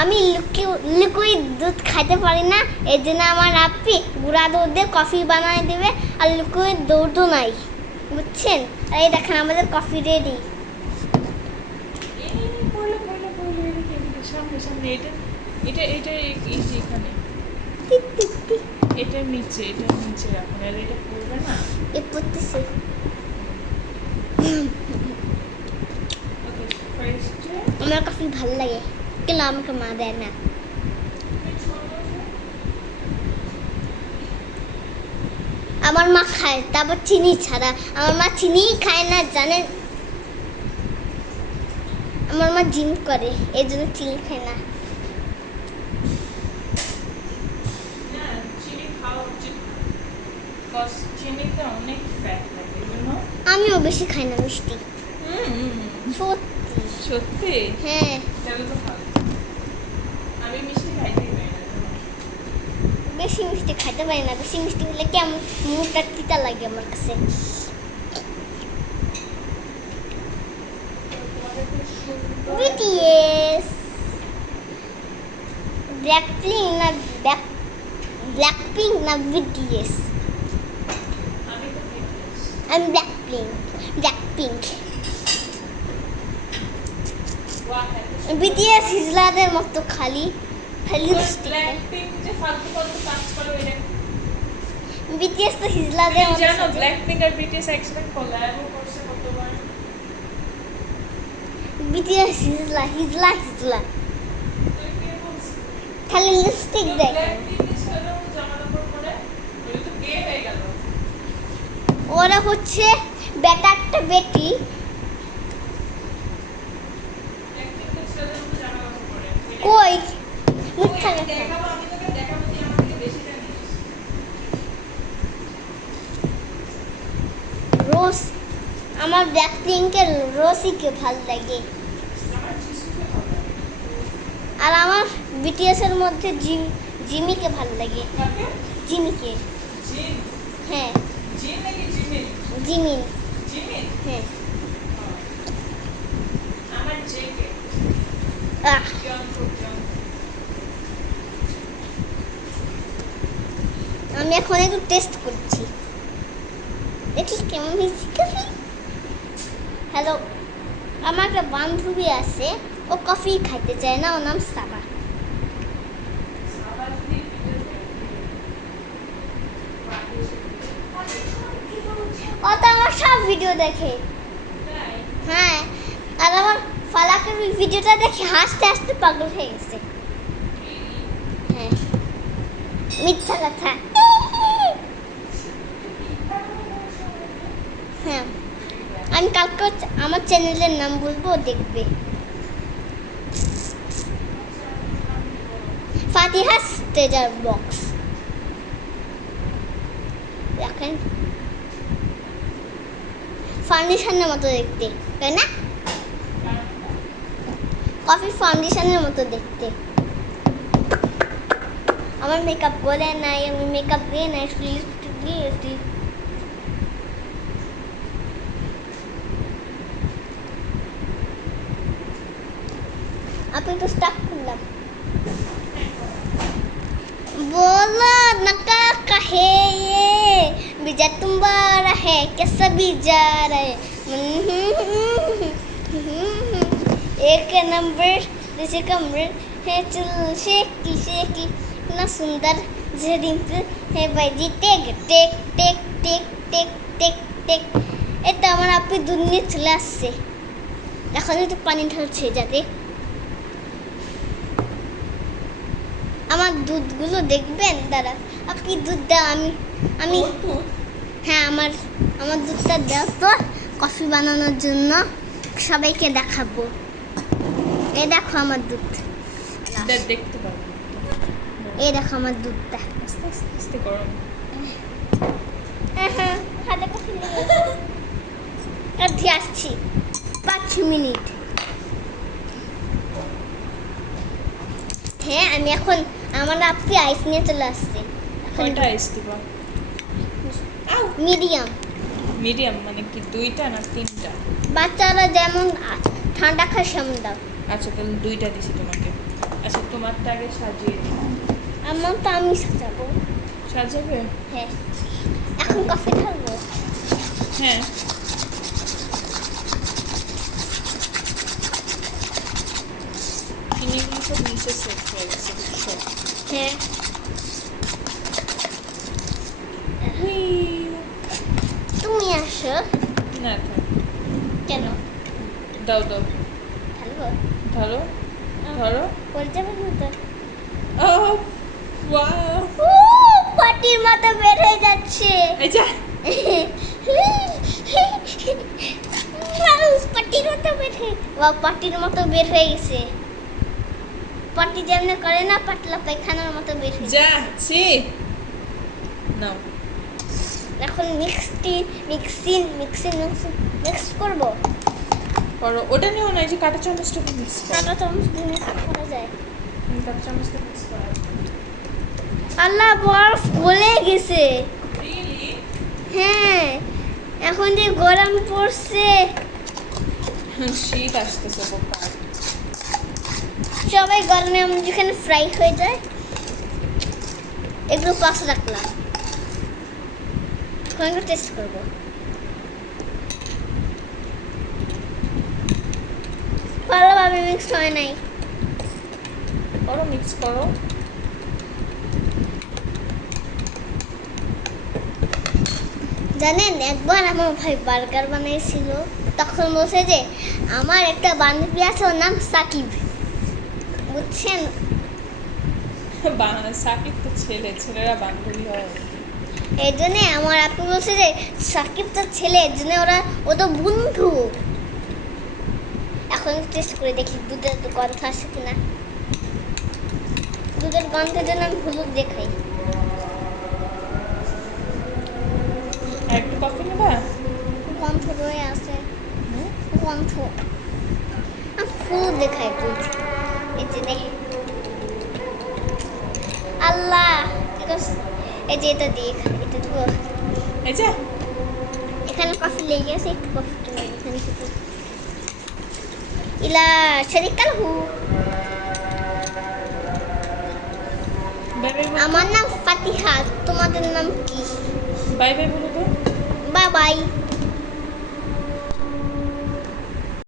আমি লিকুইড দুধ খাইতে পারি না, এই জন্য আমার আপি গুঁড়া দুধ দিয়ে কফি বানায় দেবে, আর লিকুইড দুধও নাই, বুঝছেন? আর এই দেখেন আমাদের কফি রেডি। সামনে এটা এই যে এখানে এটার নিচে রাখুন, আর এটা পড়বে না। এ পড়তেছে। আমার কফি ভালো লাগে, কিন্তু আমাকে মা দেয় না। আমার মা খায়, তারপর চিনি ছাড়া। আমার মা চিনিই খায় না, জানেন? আমার মা জিম করে, এই জন্য চিনি খায় না। চিনিতে অনেক ফ্যাট থাকে, আমিও বেশি খাই না মিষ্টি। সত্যি? হ্যাঁ, তাহলে তো ভালো। আমি মিষ্টি খাইতেই পারি না। বেশি মিষ্টি খাইতে পারি না, বেশি মিষ্টি হলে কেমন মুখটা তিতা লাগে আমার কাছে। BTS Blackpink না BTS? আমি Blackpink। BTS হিজলাদের মতো খালি লিপস্টিক। BTS তো হিজলাদের মতো। জানো ব্ল্যাকপিঙ্ক আর BTS একসাথে কোল্যাব করছে কতবার? BTS হিজলা খালি লিপস্টিক দেয়। ওরা হচ্ছে বেটা একটা বেটি। কই মিথ্যা কথা। রোজ, আমার ব্ল্যাকপিঙ্কের রোজইকে ভালো লাগে, আর আমার BTS এর মধ্যে জিমিকে ভালো লাগে। জিমিকে? হ্যাঁ, জিমিন। হ্যাঁ, আমি এখন একটু টেস্ট করছি, দেখি কেমন হয়েছে কফি। হ্যালো, আমার একটা বান্ধবী আছে, ও কফি খাইতে চায় না, ওর নাম সাবা। ও তো আমার সব ভিডিও দেখে। হ্যাঁ, আর আমার ফালাকের ভিডিওটা দেখে হাসতে হাসতে পাগল হয়ে গেছে। হ্যাঁ, মিথ্যা কথা। হ্যাঁ, আমি কালকে আমার চ্যানেলের নাম বলবো, দেখবে। ফাতিহা ট্রেজার বক্স। দেখেন, ফাউন্ডেশনের মতো দেখতে, তাই না? কফি ফাউন্ডেশনের মতো দেখতে। আমার মেকআপ করে নাই, আমি মেকআপ দিয়ে নাই, লিপস্টিক দিয়েছি। আপনি তো স্টার্ট করলাম। बोलो नका कहे ये बीजा तुम्हारा है क्या सभी जा रहे एक नंबर जैसे कमर है चल शेकी इतना सुंदर डिम्पल है भाईजी take take take take take take take এটা আমার আপনি দুধ নিয়ে চলে আসছে, এখন একটু পানি ঢালছে যাতে আমার দুধগুলো দেখবেন। দাঁড়া, আপনি দুধ দাও, আমি হ্যাঁ, আমার দুধটা দাও তো, কফি বানানোর জন্য সবাইকে দেখাবো। এই দেখো আমার দুধ, দেখতে পাবো। এই দেখো আমার দুধটা। আস্তে গরম। হ্যাঁ, হাতে কফি নিয়ে আসছি 5 মিনিট। হ্যাঁ, আমি এখন আমার আপনি আইস নিয়ে চলে আসছে। কয়টা আইস দিবা? মিডিয়াম মানে কি 2টা না 3টা? বাচ্চারা যেমন ঠান্ডা খায় সেমন দাও। আচ্ছা, তাহলে 2টা দিছি তোমাকে। আচ্ছা, তোমারটা আগে সাজিয়ে দিই। আমার তো আমি সাজাবো। সাজাবে? হ্যাঁ, এখন কফি ঢালবো। হ্যাঁ। চিনিগুলো সব নিচে সেট হয়ে গেছে, বুঝছো? হ্যাঁ, তুমি আসো। না থাক। কেন দাও দাও, ঢালবো? ধরো ধরো। পড়ে যাবে না তো? ও ওয়াও, ও, পাটির মতো বের হয়ে যাচ্ছে। এই যা। পাটির মতো বের হয়ে, বা পাটির মতো বের হয়ে গেছে। পাটি যেমন করে না, পাতলা পায়খানার মতো বের হয়ে যা গেছে। ছি। নাও। এখন মিক্স করবো। করো, ওটা নিও না, এই যে কাঁটা চামচটাকে মিক্স করো। কাঁটা চামচ দিয়ে mix করা যায়। কাঁটা চামচটা মিক্স করা। আল্লাহ, বরফ গলে গেছে। রিয়েলি? হ্যাঁ, এখন যে গরম পড়ছে, শীত আসতেছে বোকা। সবাই গরমে যেখানে ফ্রাই হয়ে যায়, এগুলো পাশে রাখলাম। এখন একটু টেস্ট করবো। ভালোভাবে মিক্স হয় নাই। করো, মিক্স করো। জানেন, একবার আমার ভাই বার্গার বানিয়েছিল, তখন বলছে যে আমার একটা বান্ধবী আছে, ওর নাম সাকিব, বুঝছেন? সাকিব তো ছেলে, ছেলেরা বান্ধবী হয়। এই জন্যে আমার আপু বলছে যে সাকিব তো ছেলে, এর জন্য ও তো বন্ধু। এখন টেস্ট করে দেখি দুধের গন্ধ আসে কিনা। দুধের গন্ধের জন্য আমি হলুদ দেখাই। আর একটু কফি নেবা? গন্ধ রয়ে আছে, গন্ধ। আমি হলুদ দেখাই দুধ। এই যে দেখ, আল্লাহ, কি করছ? এই যে এটা দিয়ে এটা দেবো। এই যা। এখানে কফি লেগে আছে, একটু কফি এখানে থেকে। ইলা শরিকাল হু। বাই বাই বলো। আমার নাম ফাতিহা, তোমাদের নাম কি? বাই বাই বলো তো। Bye bye.